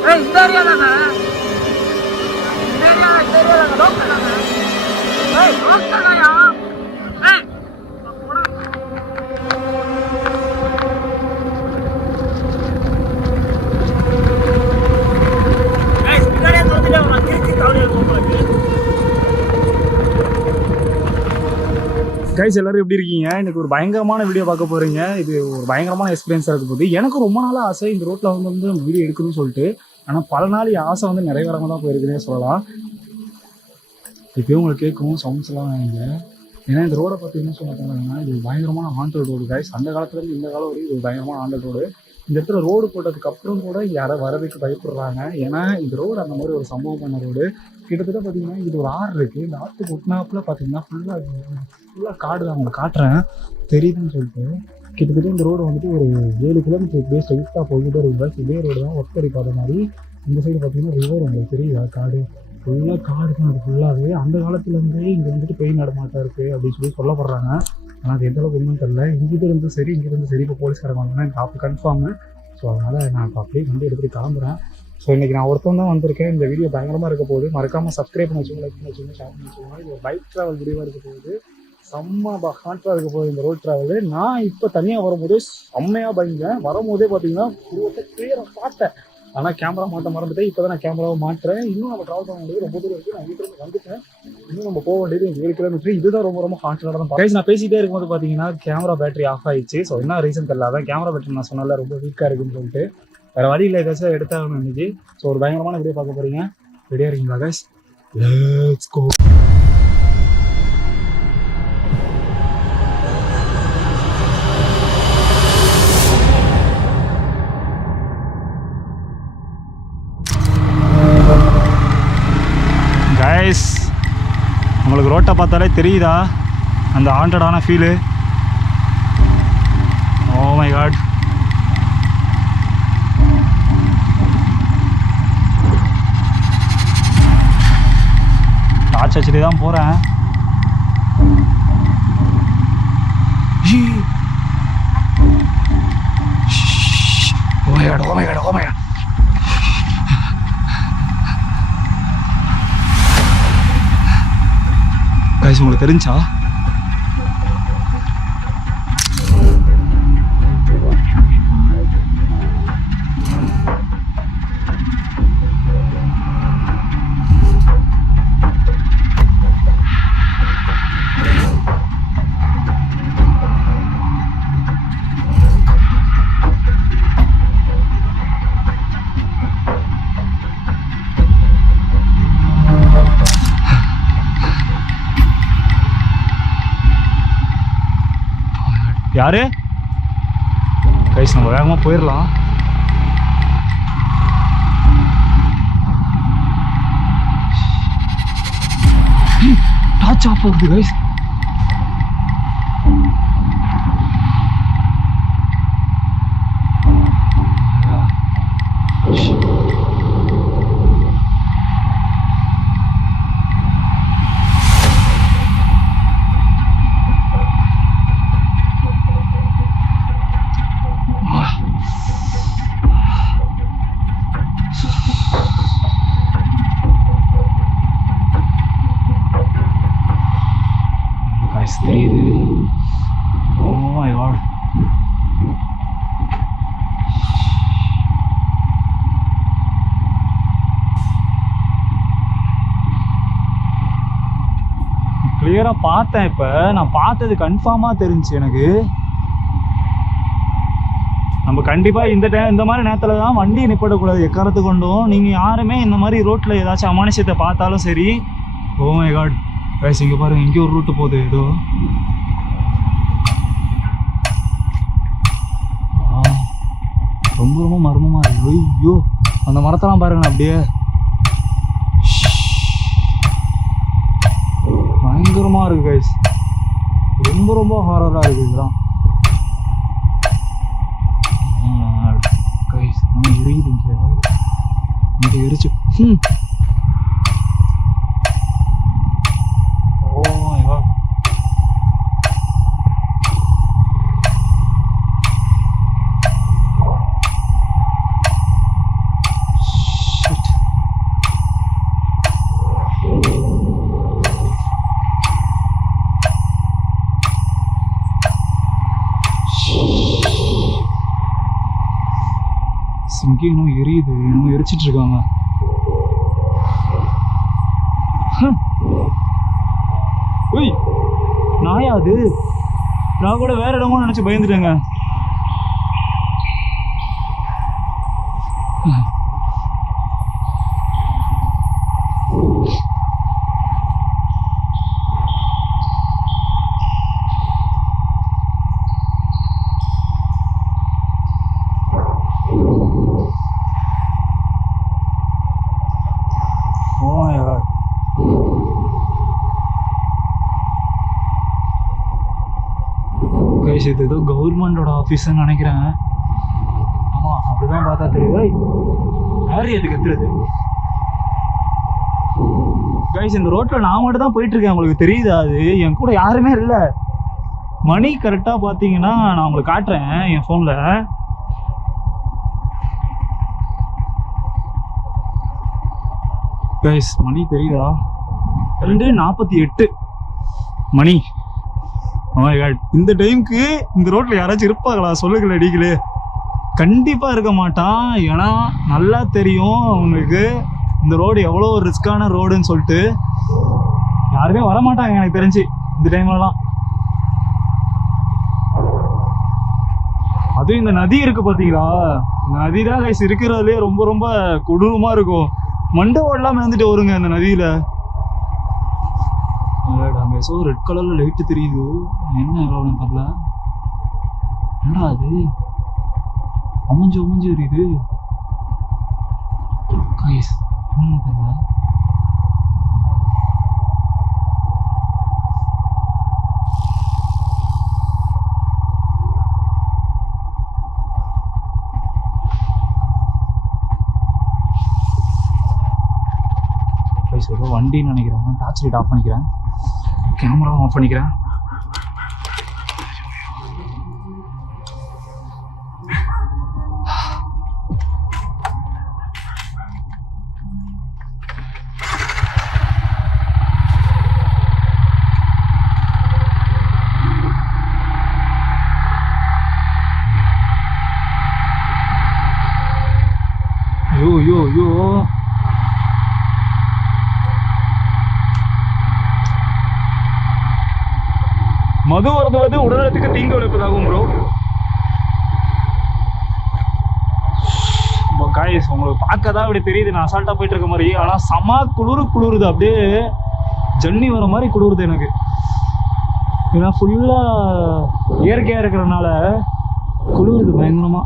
இந்த ஏரியா தானே, இந்த ஏரியா தானே, லோக்கல் தானே, லோக்கல் தாயா. கைஸ் எல்லாரும் எப்படி இருக்கீங்க? எனக்கு ஒரு பயங்கரமான வீடியோ பார்க்க போறீங்க. இது ஒரு பயங்கரமான எக்ஸ்பீரியன்ஸாக இருக்க போகுது. எனக்கு ரொம்ப நாளாக ஆசை இந்த ரோட்டில் வந்து வீடியோ எடுக்கணும்னு சொல்லிட்டு. ஆனால் பல நாள் என் ஆசை வந்து நிறைவேறாம தான் போயிருக்குன்னே சொல்லலாம். இப்போயும் உங்களுக்கு கேட்கும் சவுண்ட்ஸ்லாம் வாங்க. ஏன்னா இந்த ரோடை பார்த்தீங்கன்னா சொன்னாங்கன்னா இது பயங்கரமான ஹாண்டட் ரோடு கைஸ். அந்த காலத்துலேருந்து இந்த காலம் வரைக்கும் இது பயங்கரமான ஹாண்டட் ரோடு. இந்த இடத்துல ரோடு போட்டதுக்கு அப்புறம் கூட யாரை வரதுக்கு பயப்படுறாங்க. ஏன்னா இந்த ரோடு அந்த மாதிரி ஒரு சம்பவம் பண்ண ரோடு. கிட்டத்தட்ட பார்த்தீங்கன்னா இது ஒரு ஆறு இருக்குது. இந்த ஆற்றுக்கு ஒட்டினாப்புல பார்த்தீங்கன்னா ஃபுல்லாக காடு தான். உங்களுக்கு காட்டுறேன் தெரியுதுன்னு சொல்லிட்டு. கிட்டத்தட்ட இந்த ரோடு வந்துட்டு ஒரு 7 கிலோமீட்டர் இப்படியே ஸ்ட்ரெயிட்டாக போய்கிட்டே இருக்குது. இதே ரோடு தான் ஒத்தடி பார்த்த மாதிரி. இந்த சைடு பார்த்தீங்கன்னா ரிவர் உங்களுக்கு தெரியுதா, காடு ஃபுல்லாக காடு தான். அது ஃபுல்லாகவே அந்த காலத்துலேருந்தே இங்கே வந்துட்டு பெய் நடமாட்டம் இருக்குது அப்படின்னு சொல்லி சொல்லப்படுறாங்க. ஆனால் அது எந்தளவுக்கு ஒன்றும் தெரியல. இங்கிட்ட இருந்து சரி இப்போ போலீஸ்காரங்க வாங்கினா எனக்கு அப்போ கன்ஃபார்மு. ஸோ அதனால் நான் இப்போ அப்படியே வண்டி எடுத்துகிட்டு கிளம்புறேன். ஸோ இன்றைக்கி நான் ஒருத்தன் தான் வந்திருக்கேன். இந்த வீடியோ பயங்கரமாக இருக்க போகுது. மறக்காமல் சப்ஸ்கிரைப் பண்ணி வச்சுக்கோங்க, லைக் பண்ணி வச்சுக்கோங்க, ஷேர் பண்ணி வச்சுக்கோங்க. இது ஒரு பைக் ட்ராவல் வீடியோவாக இருக்க போகுது. செம்ம ஹாண்டாக இருக்க போகுது இந்த ரோட் ட்ராவலு. நான் இப்போ தனியாக வரும்போது செம்மையாக பயந்தேன். வரும்போதே பார்த்தீங்கன்னா கிளியராக பார்த்தேன். ஆனால் கேமரா மாட்ட மறந்துட்டேன். இப்போ தான் நான் கேமராவை மாட்டுறேன். இன்னும் நம்ம ட்ராவல் பண்ண வேண்டியது ரொம்ப தூரம் இருக்குது. நான் வீட்டில் வந்துட்டேன். இன்னும் நம்ம போக வேண்டியது 7 கிலோமீட்டர். இதுதான் ரொம்ப ஹாண்டாக தான் கைஸ். நான் பேசிகிட்டே இருக்கும்போது பார்த்தீங்கன்னா கேமரா பேட்டரி ஆஃப் ஆயிடுச்சு. ஸோ என்ன ரீசன் தெரியல. அதான் கேமரா பேட்டரி நான் சொன்னால ரொம்ப வீக்காக இருக்குன்னு சொல்லிட்டு வேறு வழியில் ஏதாச்சும் எடுத்தாகணும் இன்னைக்கு. ஸோ ஒரு பயங்கரமான வீடியோ பார்க்க போகிறீங்க. ரெடியாக இருக்கீங்களா கைஸ்? Let's go. கைஸ் உங்களுக்கு ரோட்டை பார்த்தாலே தெரியுதா அந்த ஹாண்டடான feel? Oh my god. Torch வச்சுட்டு தான் போகிறேன். கைஸ் உங்களுக்கு தெரிஞ்சா யாரு கைஸ்? நம்ம வேகமாக போயிடலாம். டார்ச் ஆஃப் ஆகுது கைஸ். தெரியுது. Oh my god. கிளியரா பார்த்தேன். இப்ப நான் பார்த்தது கன்ஃபார்மா தெரிஞ்சு எனக்கு. நம்ம கண்டிப்பா இந்த மாதிரி நேரத்துல தான் வண்டி நிப்பாட்டக்கூடாது எக்காரத்து கொண்டும். நீங்க யாருமே இந்த மாதிரி ரோட்ல ஏதாச்சும் அமானுஷத்தை பார்த்தாலும் சரி. ஓ மை காட் கைஸ், இங்கே பாருங்க, இங்கே ஒரு ரூட்டு போகுது ஏதோ. ரொம்ப மர்மமாக இருக்கு. ஐயோ அந்த மரத்தெல்லாம் பாருங்க அப்படியே பயங்கரமாக இருக்கு கைஸ். ரொம்ப ஹாரராக இருக்குது இதெல்லாம் கைஸ். நம்ம எரியுது இங்கே எரிச்சு. இங்கேயும் இன்னும் எரியுது, இன்னும் எரிச்சிட்டு இருக்காங்க. ஒய் நாயா அது? நான் கூட வேற இடமா நினைச்சு பயந்துட்டேங்க. இது ஏதோ கவர்மெண்டோட ஆஃபீஸ்ன்னு நினைக்கிறேன். ஆமா, அப்படிதான் பார்த்தா தெரியுது. யாரு எதுக்கு கத்துறது? கைஸ், இந்த ரோட்ல நான் மட்டும் தான் போயிட்டு இருக்கேன். உங்களுக்கு தெரியுதா? அது என் கூட யாருமே இல்லை. மணி கரெக்டா பாத்தீங்கன்னா நான் உங்களுக்கு காட்டுறேன் என் போன்ல. கைஸ், மணி தெரியுதா? 2:48 மணி. இந்த டைமுக்கு இந்த ரோட்ல யாராச்சும் இருப்பாங்களா? சொல்லுங்களே நீங்களே. கண்டிப்பா இருக்க மாட்டான். ஏன்னா நல்லா தெரியும் உங்களுக்கு இந்த ரோடு எவ்வளோ ரிஸ்கான ரோடுன்னு சொல்லிட்டு. யாருமே வர மாட்டாங்க எனக்கு தெரிஞ்சு இந்த டைம்லலாம். அதுவும் இந்த நதி இருக்கு பாத்தீங்களா? இந்த நதி தான் கைஸ் இருக்கிறதுலே ரொம்ப ரொம்ப கொடூரமா இருக்கும். மண்டை ஓடலாம் மேந்துட்டு வருங்க அந்த நதியில. அங்கே ஏதோ ரெட் கலர்ல லைட்டு தெரியுது. என்ன எவ்வளோன்னு தெரியல. என்னடா அது? அமைஞ்சு எரியுது கைஸ். என்னன்னு தெரியல. கைஸ் ஏதோ வண்டின்னு நினைக்கிறேன். டார்ச் லைட் ஆஃப் பண்ணிக்கிறேன். கேமரா ஆஃப் பண்ணிக்கிறேன். ஐயோ மது வருவது உடலத்துக்கு தீங்கு விளைப்பதாகும் ப்ரோ. காய்ஸ், உங்களுக்கு பார்க்கதான் அப்படி தெரியுது நான் அசால்ட்டா போயிட்டு இருக்க மாதிரி. ஆனா செம குளிருது. அப்படியே ஜன்னி வர மாதிரி குளிருது எனக்கு. ஏன்னா ஃபுல்லா இயற்கையா இருக்கிறதுனால குளிருது பயங்கரமா.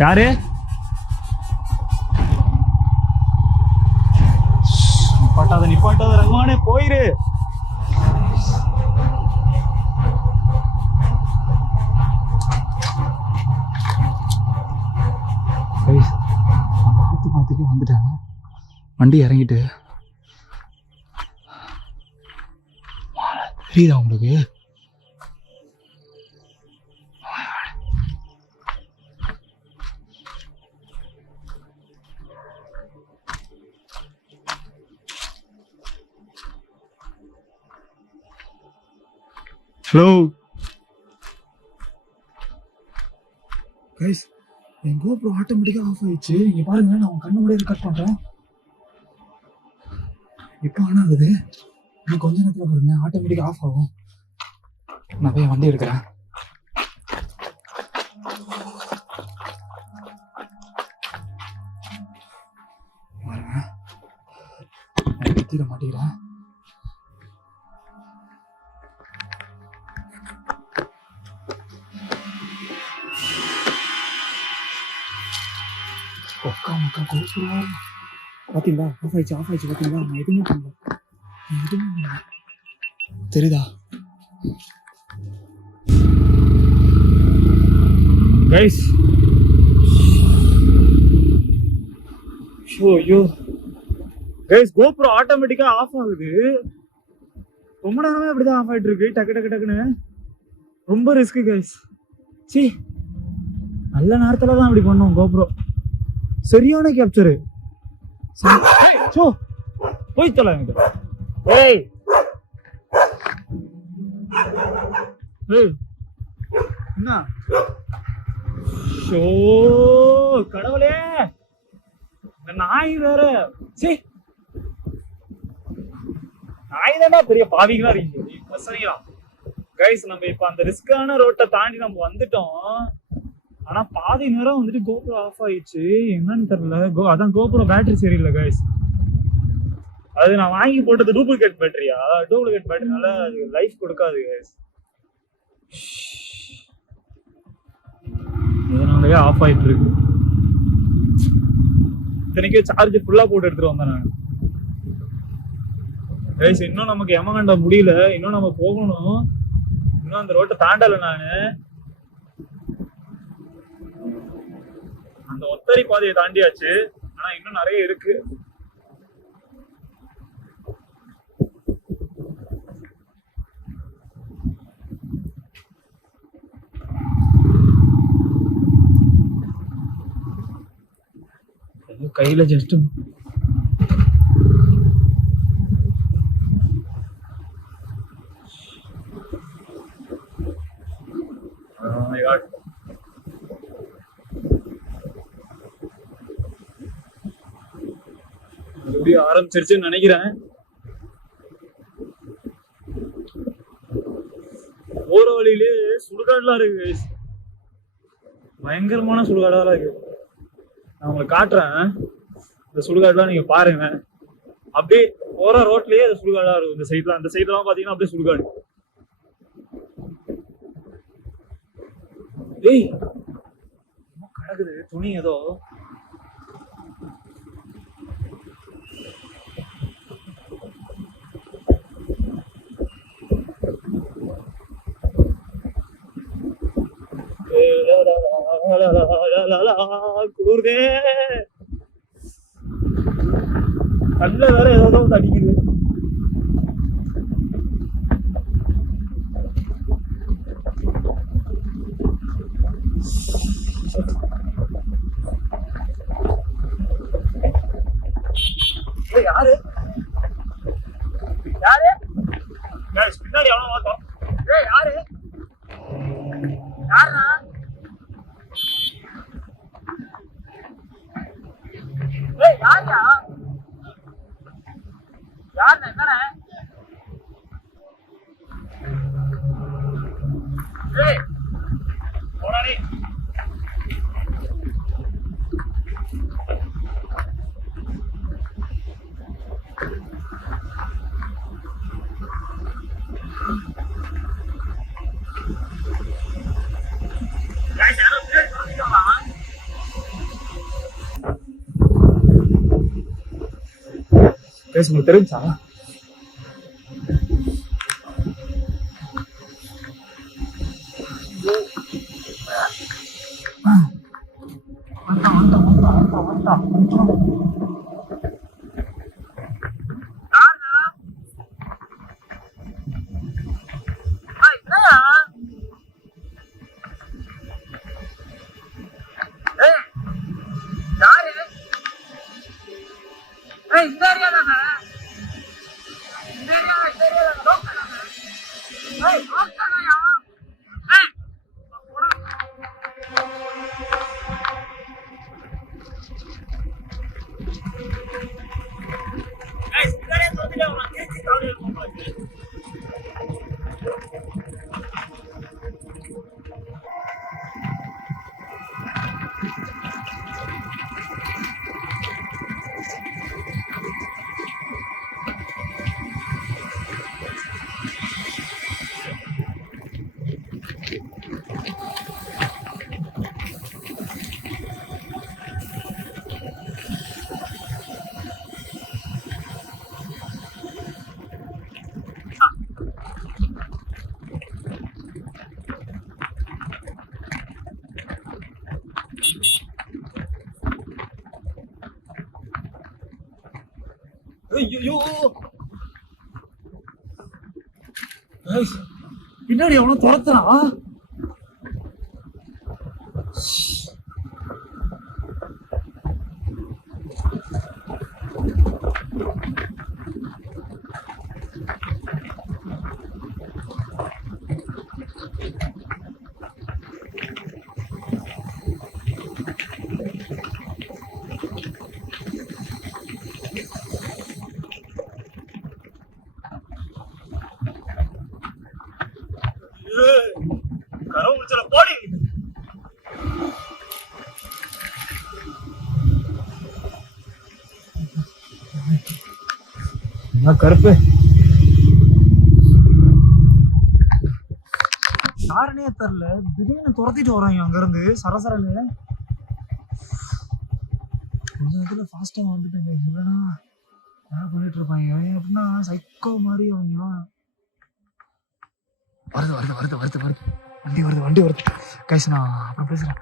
யாரு? நிப்பாட்டாத ரகுமானே, போயிரு. பார்த்துக்கே வந்துட்டேன். வண்டி இறங்கிட்டு தெரியுதா உங்களுக்கு? ஹலோ கைஸ், என் GoPro ஆட்டோமேட்டிக்காக ஆஃப் ஆயிடுச்சு. இங்கே பாருங்க, நான் உன் கண்ணு கூட கட் பண்ணுறேன். இப்போ ஆன் ஆகுது. இன்னும் கொஞ்ச நேரத்தில் பாருங்க ஆட்டோமேட்டிக்காக ஆஃப் ஆகும். நான் போய் வண்டி எடுக்கிறேன். பாருங்க, கத்திர மாட்டேங்கிறேன். பாத்தீங்களா? ஆஃப் ஆயிடுச்சு. பாத்தீங்களா? நான் எதுவுமே பண்ணல. தெரியுதா கைஸ்? ஐயோ கைஸ், GoPro ஆட்டோமேட்டிக்கா ஆஃப் ஆகுது. ரொம்ப நேரமே அப்படிதான் ஆஃப் ஆயிட்டு இருக்கு. டக்குன்னு ரொம்ப ரிஸ்க் கைஸ். சி, நல்ல நேரத்துல தான் அப்படி பண்ணோம் கோப்ரோ. சரியான கேப்சரு. போய் தொலை எனக்கு. ஏய் என்ன ஷோ கடவுளே, இந்த நாய் வேற. சரி நாய் தானே பெரிய பாவிகளா இருக்கீங்க. கைஸ் நம்ம இப்ப அந்த ரிஸ்கான ரோட்டை தாண்டி நம்ம வந்துட்டோம். ஆனா பாதி நேரம் வந்துட்டு கோபுரம் ஆஃப் ஆயிடுச்சு, என்னன்னு தெரியல. அதான் கோபுரம் பேட்டரி சரியில்லை கைஸ். அது நான் வாங்கி போட்டது டூப்ளிகேட் பேட்டரியா, டூப்ளிகேட் பேட்டரினால அது லைஃப் கொடுக்காது கைஸ். இதனாலயே ஆஃப் ஆயிட்டு இருக்கு. இத்தனைக்கே சார்ஜ் ஃபுல்லா போட்டு எடுத்துட்டு வந்தேன் நான் கைஸ். இன்னும் நமக்கு யமகண்ட முடியல, இன்னும் நம்ம போகணும். இன்னும் அந்த ரோட்டை தாண்டல நானு. அந்த ஒத்தரி பாதையை தாண்டியாச்சு, ஆனா இன்னும் நிறைய இருக்கு. கையில ஜஸ்ட் ஆரம்பிச்சிருச்சுன்னு நினைக்கிறேன். போற வழியிலே சுடுகாடுலாம் இருக்கு, பயங்கரமான சுடுகாடெல்லாம் இருக்கு. நான் உங்களுக்கு காட்டுறேன், இந்த சுடுகாடுலாம் நீங்க பாருங்க. அப்படியே போற ரோட்லயே அது சுடுகாடா இருக்கும். இந்த சைட்ல, அந்த சைட்லாம் பாத்தீங்கன்னா அப்படியே சுடுகாடு. ஏய் கிடக்குது துணி ஏதோ. குளிர்தே, நல்ல வேற ஏதோ அடிக்குது. யாரு யாரு பின்னாடி எவ்வளவு பார்த்தோம்? யாரு யாருண்ணா? யாருயா யாரு என்னண்ணே? போடாடி. உங்களுக்கு தெரிஞ்சா ஐயோ பின்னாடி அவனும் துரத்துறான். அதான் கருப்பு யாருனே தெரியல, திடீர்னு துரத்திட்டு வராங்க அங்க இருந்து சரசரன்னு. கொஞ்சம் இதுல ஃபாஸ்டா வந்துட்டாங்க. இல்லைன்னா என்ன பண்ணிட்டு இருப்பாங்க அப்படின்னா சைக்கோ மாதிரி அவங்க. வருது வருது வருது வருது வருது வண்டி வருது வண்டி வருது. கைஸ் நான் அப்புறம் பேசுறேன்.